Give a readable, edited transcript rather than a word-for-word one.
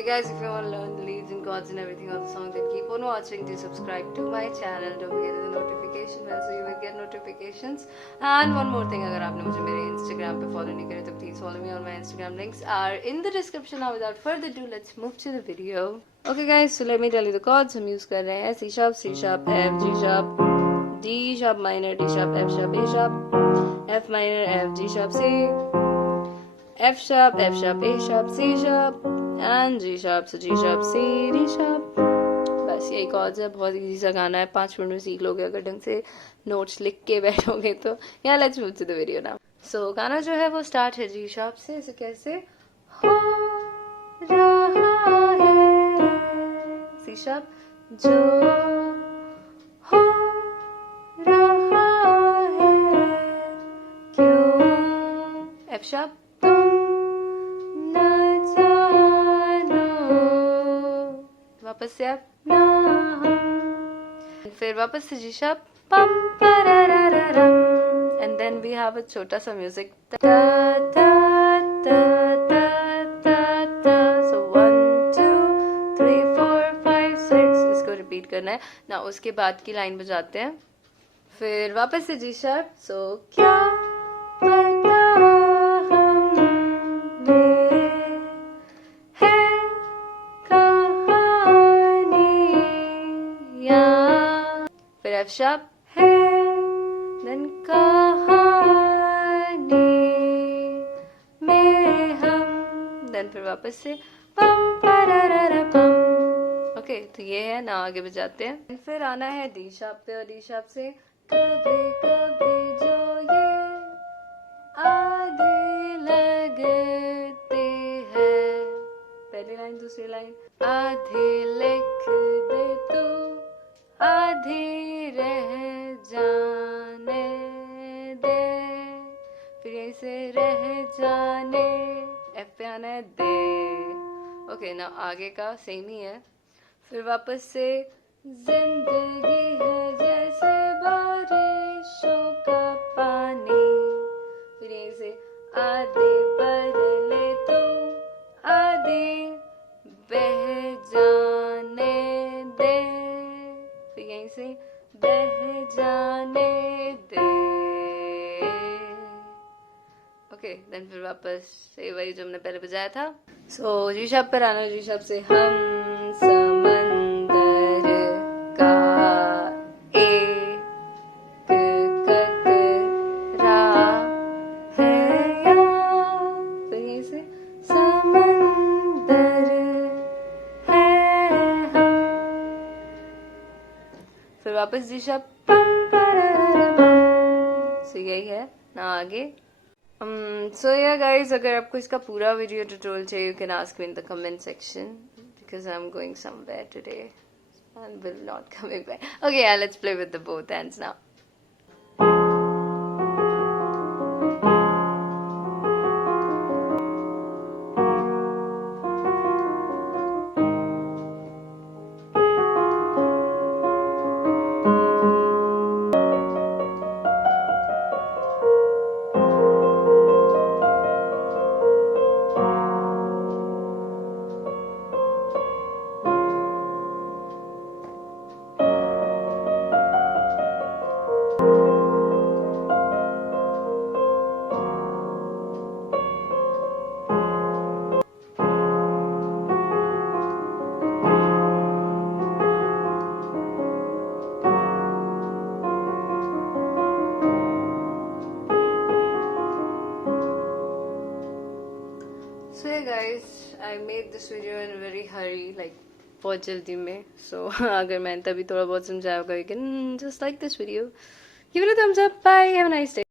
Hey guys, if you want to learn the leads and chords and everything on the song, then keep on watching. Do subscribe to my channel. Don't forget the notification bell so you will get notifications. And one more thing, अगर आपने मुझे मेरे Instagram पे follow नहीं करे तो please follow me on my Instagram. Links are in the description. Now without further ado, let's move to the video. Okay guys, so let me tell you the chords हम use कर रहे हैं C sharp, C sharp, F, G sharp, D sharp minor, D sharp, F sharp, A sharp, F minor, F, G sharp, C, F sharp, F sharp, A sharp, C sharp, and G sharp, so G sharp, C, D sharp. बस यही chords है, बहुत easy सा गाना है, 5 minute में सीख लोगे अगर ढंग से नोट्स लिख के बैठोगे तो। या let's move to the video now. So गाना जो है वो स्टार्ट है जी शार्प से, इसे कैसे हो रहा है, सी शार्प जो हो रहा है क्यों, एफ शार्प तुम न जानो, वापस से आप ना, फिर वापस से जी शार्प पम परररररम, and then we have a छोटा सा म्यूजिक ता ता ता ता ता ता, सो 1 2 3 4 5 6, इसको रिपीट करना है ना। उसके बाद की लाइन बजाते हैं, फिर वापस से जी शार्प, सो क्या पता F sharp है then कहानी में हम, then फिर वापस से पम पररररम पम। ओके, तो ये है ना, आगे बजाते हैं। फिर आना है डी शार्प पे, और डी शार्प से कभी कभी जो ये आधी लगती है, पहली लाइन दूसरी लाइन, आधी लिख दे तू आधी रह जाने दे, फिर यहीं से रह जाने, एफ पे आना है दे। ओके ना, आगे का सेम ही है। फिर वापस से जिंदगी है जैसे बारिशों का पानी, फिर यहीं से आधी भर ले तू आधी बह जाने दे, यहीं से बह जाने दे। ओके, देन फिर वापस से वही जो हमने पहले बजाया था। सो जी शार्प पर आना, जी शार्प से हम समंदर का एक कतरा है यहाँ, फिर यहीं से समंदर है हम, फिर वापस जी शार्प पम पररररम, सो यही है ना आगे। सो या गाइज, अगर आपको इसका पूरा वीडियो ट्यूटोरियल चाहिए, you can ask me in the comment section, because I am going somewhere today and will not coming back. Okay यार, let's play with the both hands now. So yeah guys, I made this video in a very hurry, like बहुत जल्दी में. So अगर मैंने तभी थोड़ा बहुत समझाया होगा, you can just like this video, give it a thumbs up, bye, have a nice day.